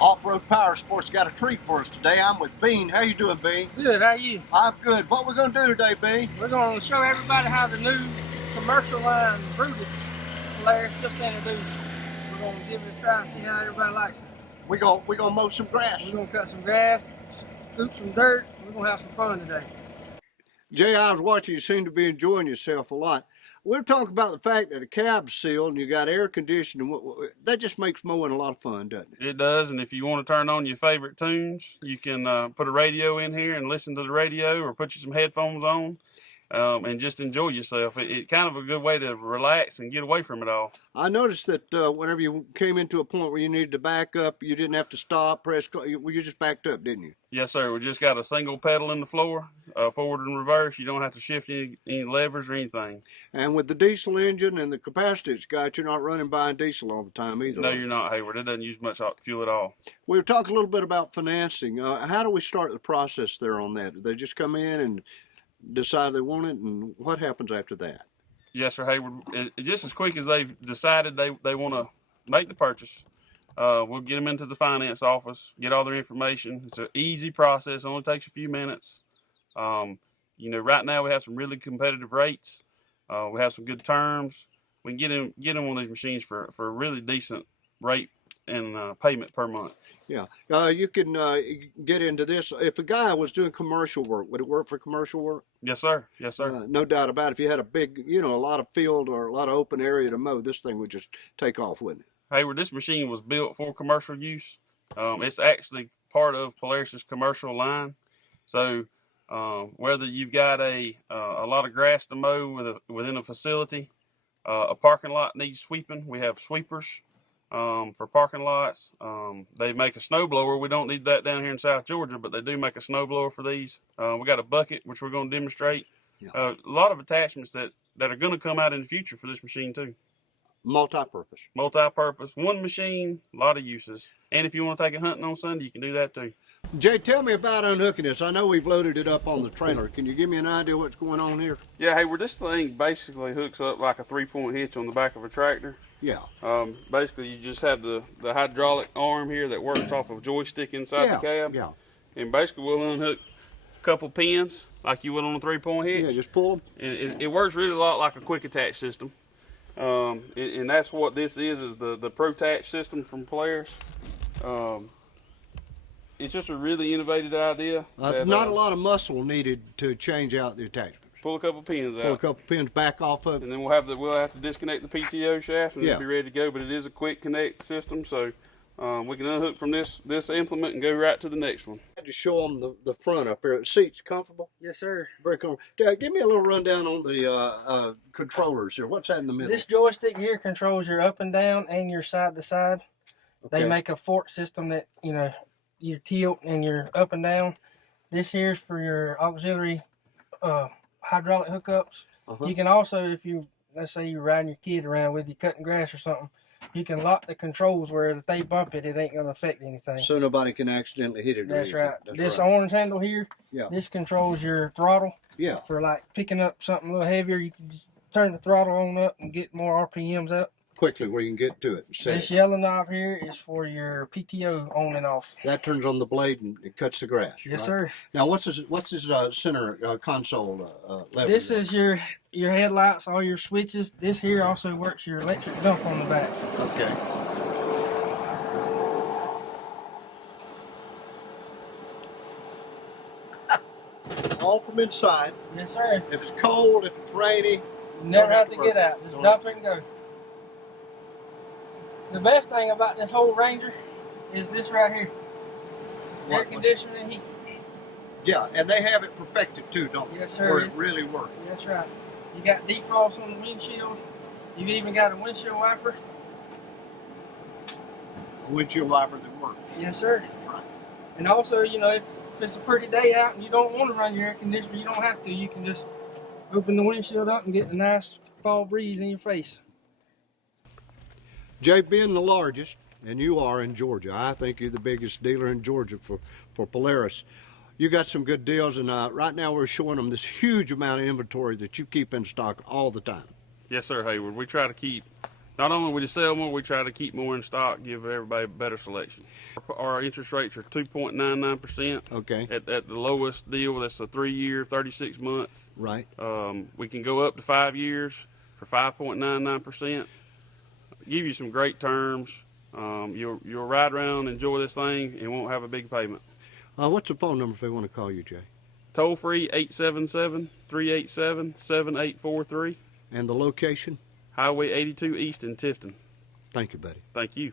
Off-Road Power Sports got a treat for us today. I'm with Bean. How you doing, Bean? Good, how are you? I'm good. What we're going to do today, Bean? We're going to show everybody how the new commercial line Brutus Polaris just introduced. We're going to give it a try and see how everybody likes it. We're going to mow some grass. We're going to cut some grass, scoop some dirt. We're going to have some fun today. Jay, I was watching. You seem to be enjoying yourself a lot. We're talking about the fact that the cab's sealed and you got air conditioning. That just makes mowing a lot of fun, doesn't it? It does, and if you want to turn on your favorite tunes, you can put a radio in here and listen to the radio, or put you some headphones on and just enjoy yourself. It's kind of a good way to relax and get away from it all. I noticed that whenever you came into a point where you needed to back up, you didn't have to stop, press, you just backed up, didn't you? Yes, sir. We just got a single pedal in the floor, forward and reverse. You don't have to shift any levers or anything. And with the diesel engine and the capacity it's got, you're not running buying diesel all the time either. No, you're not, Hayward. It doesn't use much fuel at all. We were talking a little bit about financing. How do we start the process there on that? Do they just come in and decide they want it, and what happens after that? Yes, sir, Hayward. Just as quick as they've decided they want to make the purchase, we'll get them into the finance office, get all their information. It's an easy process. It only takes a few minutes. Right now we have some really competitive rates. We have some good terms. We can get them on these machines for a really decent rate and payment per month. Yeah, you can get into this. If a guy was doing commercial work, would it work for commercial work? Yes, sir. Yes, sir. No doubt about it. If you had a big, a lot of field or a lot of open area to mow, this thing would just take off, wouldn't it? Hayward, this machine was built for commercial use. It's actually part of Polaris's commercial line. So whether you've got a lot of grass to mow within a facility, a parking lot needs sweeping, we have sweepers. For parking lots. They make a snowblower. We don't need that down here in South Georgia, but they do make a snowblower for these. We got a bucket, which we're going to demonstrate. Yeah. A lot of attachments that are going to come out in the future for this machine too. Multi-purpose. Multi-purpose. One machine, a lot of uses. And if you want to take it hunting on Sunday, you can do that too. Jay, tell me about unhooking this. I know we've loaded it up on the trailer. Can you give me an idea what's going on here? Yeah, Hayward, this thing basically hooks up like a 3-point hitch on the back of a tractor. Yeah. Basically, you just have the hydraulic arm here that works off of a joystick inside the cab. Yeah. And basically, we'll unhook a couple pins like you would on a 3-point hitch. Yeah, just pull them. And it works really a lot like a quick attach system. And that's what this is the ProTach system from Polaris. It's just a really innovative idea. Not a lot of muscle needed to change out the attachments. Pull a couple pins out. Pull a couple pins back off of it. And then we'll have to disconnect the PTO shaft and Yeah. it'll be ready to go. But it is a quick connect system, so we can unhook from this implement and go right to the next one. I had to show them the front up here. The seat's comfortable? Yes, sir. Very comfortable. Give me a little rundown on the controllers here. What's that in the middle? This joystick here controls your up and down and your side to side. Okay. They make a fork system that, you tilt and you're up and down. This here is for your auxiliary hydraulic hookups. You can also, let's say you're riding your kid around with you, cutting grass or something, you can lock the controls where if they bump it, it ain't going to affect anything. So nobody can accidentally hit it. That's right. This orange handle here, this controls your throttle. Yeah. For like picking up something a little heavier, you can just turn the throttle on up and get more RPMs up. Quickly where you can get to it. This yellow knob here is for your PTO on and off. That turns on the blade and it cuts the grass. Yes, right? sir. Now what's this center console lever? This is your headlights, all your switches. This here also works your electric dump on the back. Okay. All from inside. Yes, sir. If it's cold, if it's rainy, You never have to get out. Just dump it and go. The best thing about this whole Ranger is this right here. Air conditioning and heat. Yeah, and they have it perfected too, don't they? Yes, sir. Where it really works. That's right. You got defrost on the windshield. You've even got a windshield wiper. A windshield wiper that works. Yes, sir. Right. And also, if it's a pretty day out and you don't want to run your air conditioner, you don't have to. You can just open the windshield up and get the nice fall breeze in your face. Jay, being the largest, and you are in Georgia, I think you're the biggest dealer in Georgia for Polaris. You got some good deals, and right now we're showing them this huge amount of inventory that you keep in stock all the time. Yes, sir, Hayward. We try to keep Not only we sell more, we try to keep more in stock, give everybody a better selection. Our interest rates are 2.99%. Okay. At the lowest deal, that's a 3-year, 36-month. Right. We can go up to 5 years for 5.99%. Give you some great terms. You'll ride around, enjoy this thing, and won't have a big payment. What's the phone number if they want to call you, Jay? Toll free 877-387-7843. And the location? Highway 82 East in Tifton. Thank you, buddy. Thank you.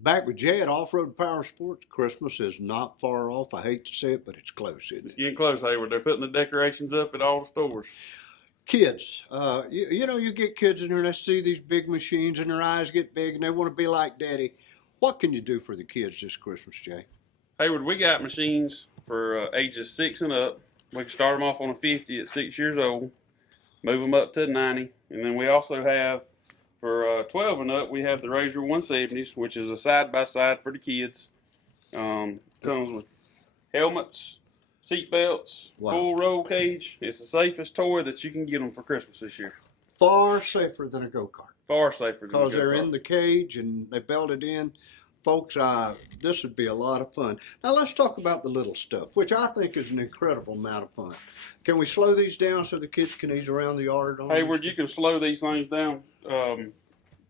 Back with Jay at Off-Road Power Sports. Christmas is not far off. I hate to say it, but it's close, isn't It's it? getting close, Hayward. They're putting the decorations up at all the stores. Kids, you know, you get kids in there and they see these big machines and their eyes get big and they want to be like Daddy. What can you do for the kids this Christmas, Jay? Hayward, we got machines for ages 6 and up. We can start them off on a 50 at 6 years old, move them up to 90, and then we also have for 12 and up, we have the Razor 170s, which is a side-by-side for the kids. Comes with helmets, seat belts, Wow. full roll cage. It's the safest toy that you can get them for Christmas this year. Far safer than a go-kart. Far safer than Because a they're go-kart. in the cage and they belted in. Folks, this would be a lot of fun. Now let's talk about the little stuff, which I think is an incredible amount of fun. Can we slow these down so the kids can ease around the yard? On Hayward, these? you can slow these things down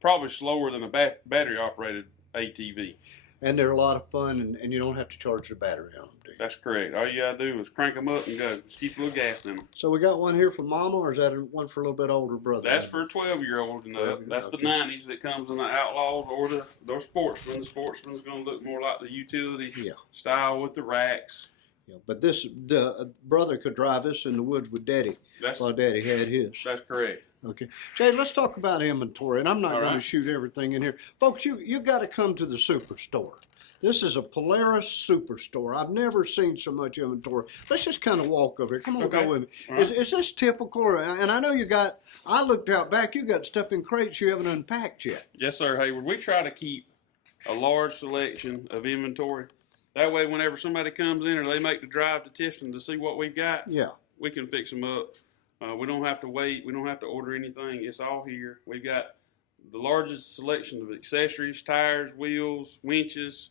probably slower than a battery-operated ATV. And they're a lot of fun, and you don't have to charge the battery on them, do you? That's correct. All you gotta do is crank them up and go. Just keep a little gas in them. So we got one here for Mama, or is that one for a little bit older brother? That's for a 12-year-old and up. That's the Okay. 90s that comes in the Outlaws or the Sportsman. The Sportsman's gonna look more like the utility Yeah. style with the racks. Yeah, but the brother could drive this in the woods with Daddy That's while Daddy had his. that's correct. Okay, Jay, let's talk about inventory, and I'm not All going to right. shoot everything in here, folks. You got to come to the Superstore. This is a Polaris Superstore. I've never seen so much inventory. Let's just kind of walk over here. Come on, Okay. go with me. All right. Is this typical? And I know you got. I looked out back. You got stuff in crates you haven't unpacked yet. Yes, sir, Hayward. We try to keep a large selection of inventory. That way, whenever somebody comes in or they make the drive to Tifton to see what we've got, Yeah. we can fix them up. We don't have to wait. We don't have to order anything. It's all here. We've got the largest selection of accessories, tires, wheels, winches,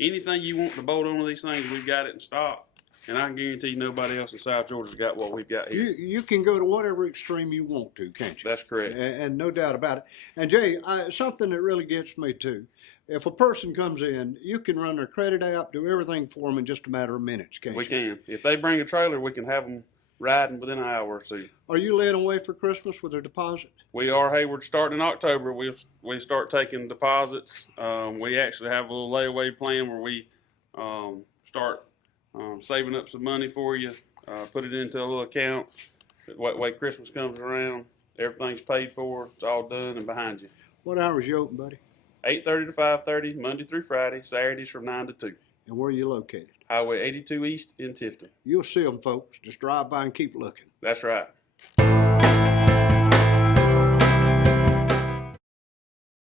anything you want to bolt onto these things, we've got it in stock. And I can guarantee nobody else in South Georgia's got what we've got here. You can go to whatever extreme you want to, can't you? That's correct. And no doubt about it. And Jay, something that really gets me too, if a person comes in, you can run their credit app, do everything for them in just a matter of minutes, can't We you? can. If they bring a trailer, we can have them riding within an hour or two. Are you led away for Christmas with a deposit? We are, Hayward. Starting in October, we start taking deposits. We actually have a little layaway plan where we start saving up some money for you, put it into a little account. That way Christmas comes around, everything's paid for, it's all done and behind you. What hours you open, buddy? 8:30 to 5:30, Monday through Friday, Saturdays from 9 to 2. And where are you located? Highway 82 East in Tifton. You'll see them, folks. Just drive by and keep looking. That's right.